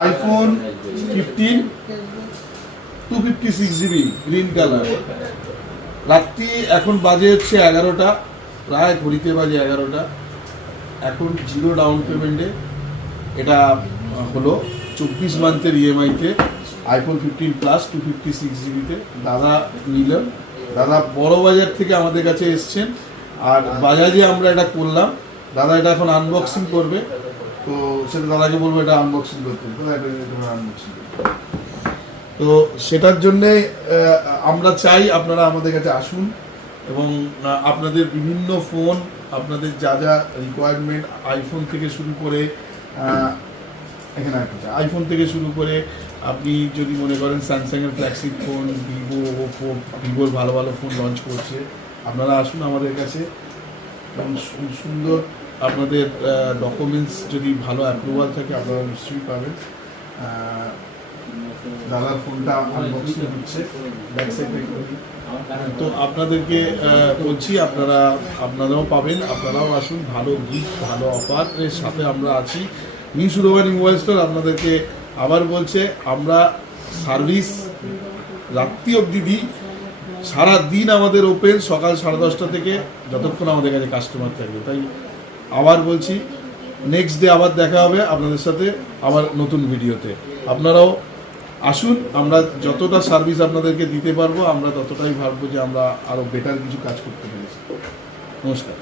iPhone 15 256GB green colour. রাত্রি এখন বাজে হচ্ছে 11টা, প্রায় ঘড়িতে বাজে 11টা। এখন জিরো ডাউন পেমেন্টে এটা হলো 24 মান্থের ইএমআইতে iPhone 15 প্লাস 256GBতে দাদা নিলেন। দাদা বড় বাজার থেকে আমাদের কাছে এসছেন, আর বাজারে আমরা এটা করলাম। দাদা এটা এখন আনবক্সিং করবে, তো সেটা দাদাকে বলবো এটা আনবক্সিং করতে। আনবক্সিং তো সেটার জন্যে আমরা চাই আপনারা আমাদের কাছে আসুন এবং আপনাদের বিভিন্ন ফোন, আপনাদের যা যা রিকোয়ারমেন্ট, আইফোন থেকে শুরু করে এখানে আইফোন থেকে শুরু করে আপনি যদি মনে করেন স্যামসাংয়ের ফ্ল্যাগশিপ ফোন, ভিভো, ওপো, ভিভোর ভালো ভালো ফোন লঞ্চ করছে, আপনারা আসুন আমাদের কাছে এবং সুন্দর আপনাদের ডকুমেন্টস যদি ভালো অ্যাপ্রুভাল থাকে আপনারা নিশ্চয়ই পাবেন। দাদার ফোনটা আনবক্সিং হচ্ছে, ব্যাক সাইডে তো আপনাদেরকে বলছি আপনারাও পাবেন, আপনারাও আসুন। ভালো গিফট, ভালো অফারের সাথে আমরা আছি। নিউ সুরবানি মোবাইল স্টোর আপনাদেরকে আবার বলছে, আমরা সার্ভিস রাত্রি অবধি দিই, সারাদিন আমাদের ওপেন, সকাল 10:30 থেকে যতক্ষণ আমাদের কাছে কাস্টমার থাকবে। তাই আবার বলছি, নেক্সট ডে আবার দেখা হবে আপনাদের সাথে আবার নতুন ভিডিওতে। আপনারাও আসুন, আমরা যতটা সার্ভিস আপনাদেরকে দিতে পারবো আমরা ততটাই ভাববো যে আমরা আরও বেটার কিছু কাজ করতে পেরেছি। নমস্কার।